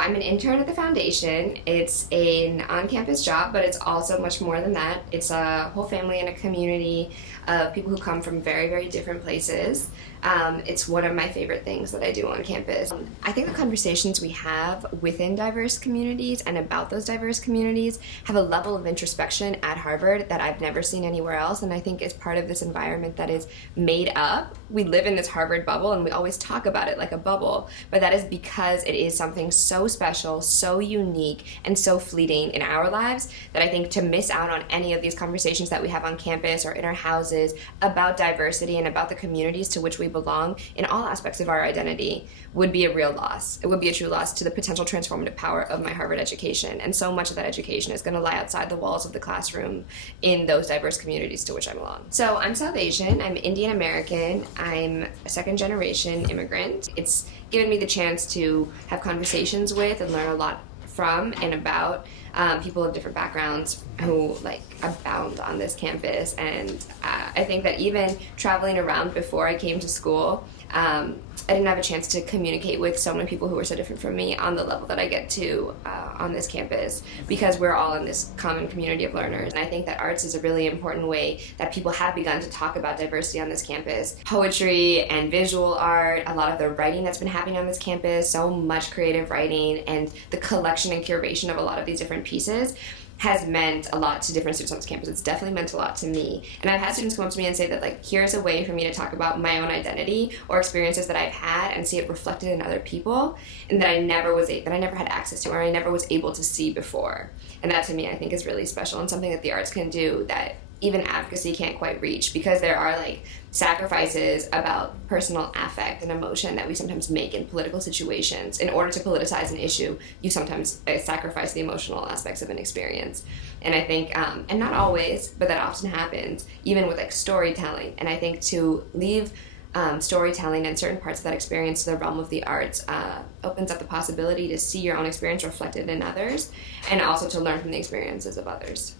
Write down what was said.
I'm an intern at the foundation. It's an on-campus job, but it's also much more than that. It's a whole family and a community of people who come from very, very different places. It's one of my favorite things that I do on campus. I think the conversations we have within diverse communities and about those diverse communities have a level of introspection at Harvard that I've never seen anywhere else, and I think is part of this environment that is made up. We live in this Harvard bubble and we always talk about it like a bubble, but that is because it is something so special, so unique, and so fleeting in our lives that I think to miss out on any of these conversations that we have on campus or in our houses about diversity and about the communities to which we belong in all aspects of our identity would be a real loss. It would be a true loss to the potential transformative power of my Harvard education, and so much of that education is going to lie outside the walls of the classroom in those diverse communities to which I belong. So I'm South Asian, I'm Indian American, I'm a second generation immigrant. It's given me the chance to have conversations with and learn a lot from and about people of different backgrounds who abound on this campus, and I think that even traveling around before I came to school, I didn't have a chance to communicate with so many people who were so different from me on the level that I get to on this campus, because we're all in this common community of learners. And I think that arts is a really important way that people have begun to talk about diversity on this campus. Poetry and visual art, a lot of the writing that's been happening on this campus, so much creative writing, and the collection and curation of a lot of these different pieces has meant a lot to different students on this campus. It's definitely meant a lot to me. And I've had students come up to me and say that here's a way for me to talk about my own identity or experiences that I've had and see it reflected in other people, and that I never had access to or I never was able to see before. And that to me I think is really special and something that the arts can do that even advocacy can't quite reach, because there are sacrifices about personal affect and emotion that we sometimes make in political situations. In order to politicize an issue, you sometimes sacrifice the emotional aspects of an experience. And I think, and not always, but that often happens, even with storytelling. And I think to leave storytelling and certain parts of that experience to the realm of the arts opens up the possibility to see your own experience reflected in others, and also to learn from the experiences of others.